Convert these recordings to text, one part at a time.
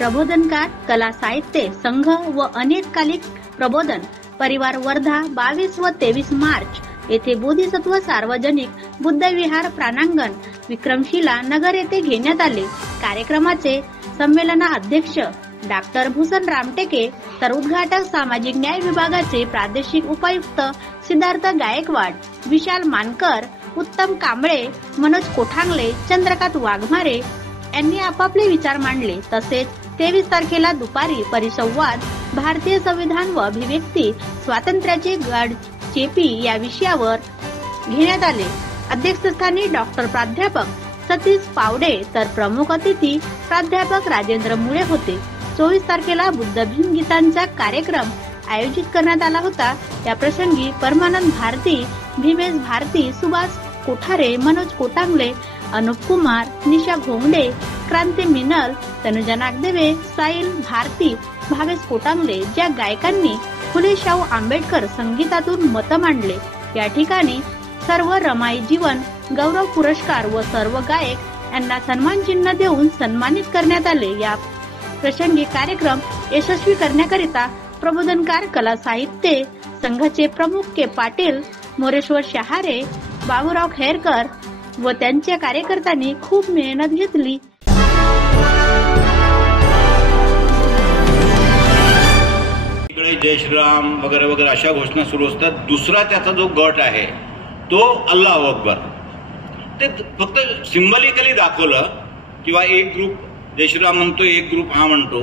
प्रबोधनकार कला साहित्य संघ व अनेककालिक प्रबोधन परिवार वर्धा 22 व 23 मार्च येथे बोधिसत्व सार्वजनिक बुद्ध विहार प्रांगण विक्रमशिला नगर येथे घेण्यात आले। कार्यक्रमाचे संमेलनाध्यक्ष डॉक्टर भूषण रामटेके तर उद्घाटक सामाजिक न्याय विभागाचे प्रादेशिक उपायुक्त सिद्धार्थ गायकवाड, विशाल मानकर, उत्तम कांबळे, मनोज कोठांगले, चंद्रकांत वाघमारे यांनी आपापले विचार मांडले। तसेच 23 तारखेला दुपारी परिसंवाद भारतीय संविधान व अभिव्यक्ती स्वातंत्र्याचे गडचेपी या विषयावर घेण्यात आले। अध्यक्षस्थानी डॉक्टर प्राध्यापक सतीश पावडे तर प्रमुख अतिथी प्राध्यापक राजेंद्र मुळे होते। 24 तारखेला बुद्ध भीम गीतांचा कार्यक्रम आयोजित करण्यात आला होता। या प्रसंगी परमानंद भारती, भीमेश भारती, सुभाष कोठारे, मनोज कोटांगले, अनुप कुमार, निशा घोंगडे, क्रांती मिनल, तनुजा नागदेवे, साहिल भारती, भावेश कोटांगले ज्या गायकांनी फुले शाहू आंबेडकर संगीतातून मत मांडले। या ठिकाणी सर्व रमाई जीवन गौरव पुरस्कार व सर्व गायक यांना सन्मान चिन्ह देऊन सन्मानित करण्यात आले। या प्रसंगी कार्यक्रम यशस्वी करण्याकरिता प्रबोधनकार कला साहित्य संघाचे प्रमुख के पाटील, मोरेश्वर शहारे, बाबूराव खैरकर व त्यांच्या कार्यकर्त्यांनी खूप मेहनत घेतली। इकडे जय श्रीराम वगैरे वगैरे अशा घोषणा सुरू असतात। दुसरा त्याचा जो गट आहे तो अल्लाह अकबर, ते फक्त सिंबॉलिकली दाखवलं किंवा एक ग्रुप जय श्रीराम म्हणतो, एक ग्रुप हा म्हणतो।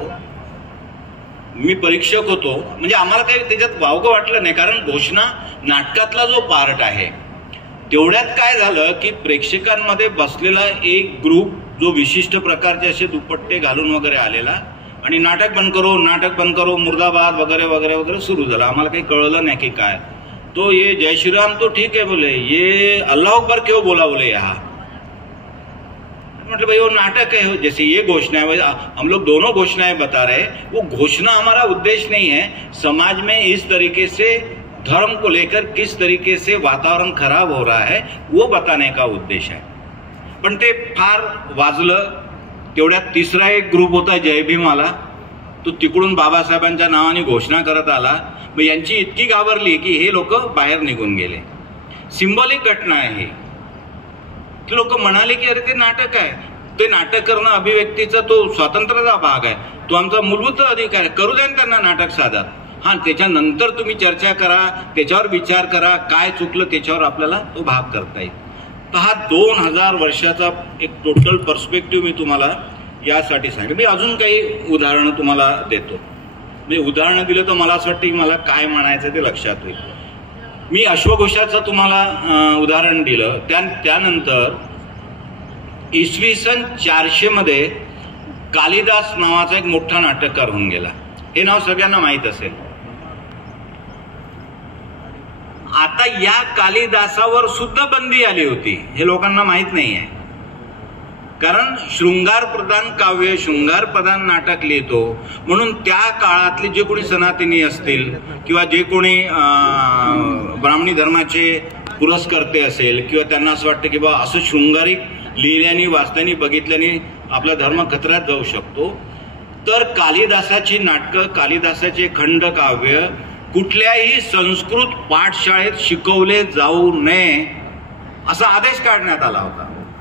मी परीक्षक होतो म्हणजे आम्हाला काही त्याच्यात वावगं वाटलं नाही, कारण घोषणा नाटकातला जो पार्ट आहे तेवढ्यात काय झालं की प्रेक्षकांमध्ये बसलेला एक ग्रुप जो विशिष्ट प्रकारचे असे दुपट्टे घालून वगैरे आलेला आणि नाटक बंद करो मुर्दाबाद वगैरे वगैरे वगैरे सुरू झाला। आम्हाला काही कळलं नाही की काय। तो ये जय श्रीराम तो ठीक है बोले, ये अल्लाह अकबर क्यों बोला बोले यहाँ। मतलब भाई वो नाटक है, जैसे ये घोषणा है, हम लोग दोनों घोषणाएं बता रहे हैं। वो घोषणा हमारा उद्देश्य नहीं है समाज में इस तरीके से धर्म को लेकर किस तरीके से वातावरण खराब हो रहा है वो बताने का उद्देश्य है। पण ते फार वाजलं। तेवढ्यात तिसरा एक ग्रुप होता जय भीम आला, तो तिकडून बाबासाहेबांच्या नावाने घोषणा करत आला। मग यांची इतकी घाबरली की हे लोक बाहेर निघून गेले। सिंबॉलिक घटना आहे। ते लोक म्हणाले की अरे ते नाटक आहे, ते नाटक करणं अभिव्यक्तीचा तो स्वातंत्र्याचा भाग आहे, तो आमचा मूलभूत अधिकार आहे, करू द्या त्यांना नाटक सादर। हा, त्याच्यानंतर तुम्ही चर्चा करा, त्याच्यावर विचार करा, काय चुकलं त्याच्यावर आपल्याला तो भाग करता येईल। तर हा 2000 वर्षाचा एक टोटल पर्स्पेक्टिव्ह मी तुम्हाला यासाठी सांगितलं। मी अजून काही उदाहरणं तुम्हाला देतो। मी उदाहरणं दिलं तर मला असं वाटतं की मला काय म्हणायचं ते लक्षात येईल। मी अश्वघोषाचं तुम्हाला उदाहरण दिलं। त्यानंतर इसवी सन 400 मध्ये कालिदास नावाचा एक मोठा नाटककार होऊन गेला। हे नाव सगळ्यांना माहीत असेल। आता या कालिदासावर सुद्धा बंदी आली होती, हे लोकांना माहित नाही आहे। कारण शृंगार प्रधान काव्य, शृंगार प्रधान नाटक लिहितो म्हणून त्या काळातले जे कोणी सनातनी असतील किंवा जे कोणी ब्राह्मणी धर्माचे पुरस्कर्ते असेल किंवा त्यांना असं वाटतं की बा असं शृंगारिक लिहिल्याने वाचल्याने बघितल्याने आपला धर्म खतऱ्यात जाऊ शकतो, तर कालिदासाची नाटकं, कालिदासाचे खंडकाव्य कुठल्याही संस्कृत पाठशाळेत शिकवले जाऊ नये असा आदेश काढण्यात आला होता।